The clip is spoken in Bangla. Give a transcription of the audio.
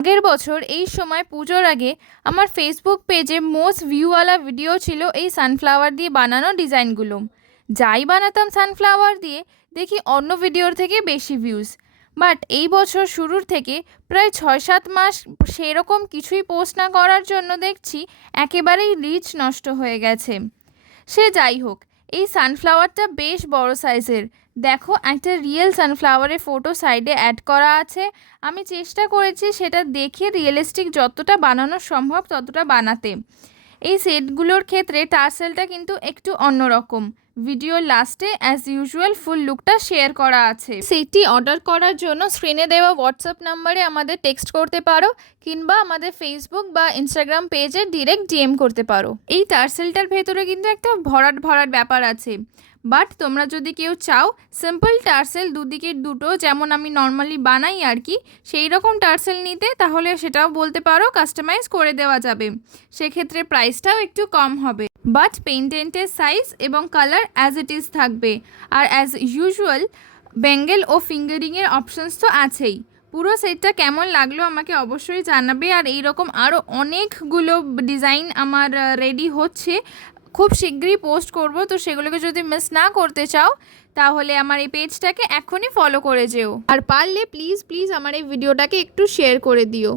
আগের বছর এই সময় পুজোর আগে আমার ফেসবুক পেজে মোস্ট ভিউওয়ালা ভিডিও ছিল এই সানফ্লাওয়ার দিয়ে বানানো ডিজাইনগুলো। যাই বানাতাম সানফ্লাওয়ার দিয়ে, দেখি অন্য ভিডিওর থেকে বেশি ভিউজ। বাট এই বছর শুরুর থেকে প্রায় 6-7 মাস সেরকম কিছুই পোস্ট না করার জন্য দেখছি একেবারেই রিচ নষ্ট হয়ে গেছে। সে যাই হোক, এই সানফ্লাওয়ারটা বেশ বড় সাইজের। দেখো, একটা রিয়েল সানফ্লাওয়ারের ফটো সাইডে অ্যাড করা আছে। আমি চেষ্টা করেছি সেটা দেখে রিয়েলিস্টিক যতটা বানানো সম্ভব ততটা বানাতে। এই সেটগুলোর ক্ষেত্রে টার্সেলটা কিন্তু একটু অন্যরকম। ভিডিওর লাস্টে অ্যাজ ইউজুয়াল ফুল লুকটা শেয়ার করা আছে। সেটটি অর্ডার করার জন্য স্ক্রিনে দেওয়া হোয়াটসঅ্যাপ নাম্বারে আমাদের টেক্সট করতে পারো, কিংবা আমাদের ফেসবুক বা ইনস্টাগ্রাম পেজে ডিরেক্ট ডিএম করতে পারো। এই টার্সেলটার ভেতরে কিন্তু একটা ভরাট ভরাট ব্যাপার আছে। বাট তোমরা যদি কেউ চাও সিম্পল টার্সেল দুদিকের দুটো, যেমন আমি নর্মালি বানাই আর কি, সেই রকম টার্সেল নিতে, তাহলে সেটাও বলতে পারো, কাস্টমাইজ করে দেওয়া যাবে। সেক্ষেত্রে প্রাইসটাও একটু কম হবে। বাট পেন্ডেন্টের সাইজ এবং কালার অ্যাজ ইট ইজ থাকবে। আর অ্যাজ ইউজুয়াল ব্যাঙ্গেল ও ফিঙ্গারিংয়ের অপশানস তো আছেই। পুরো সেটটা কেমন লাগলো আমাকে অবশ্যই জানাবে। আর এইরকম আরও অনেকগুলো ডিজাইন আমার রেডি হচ্ছে, খুব শীঘ্রই পোস্ট করব। তো সেগুলোকে যদি মিস না করতে চাও তাহলে আমার এই পেজটাকে এখনই ফলো করে যেও। আর পারলে প্লিজ প্লিজ আমার এই ভিডিওটাকে একটু শেয়ার করে দিও।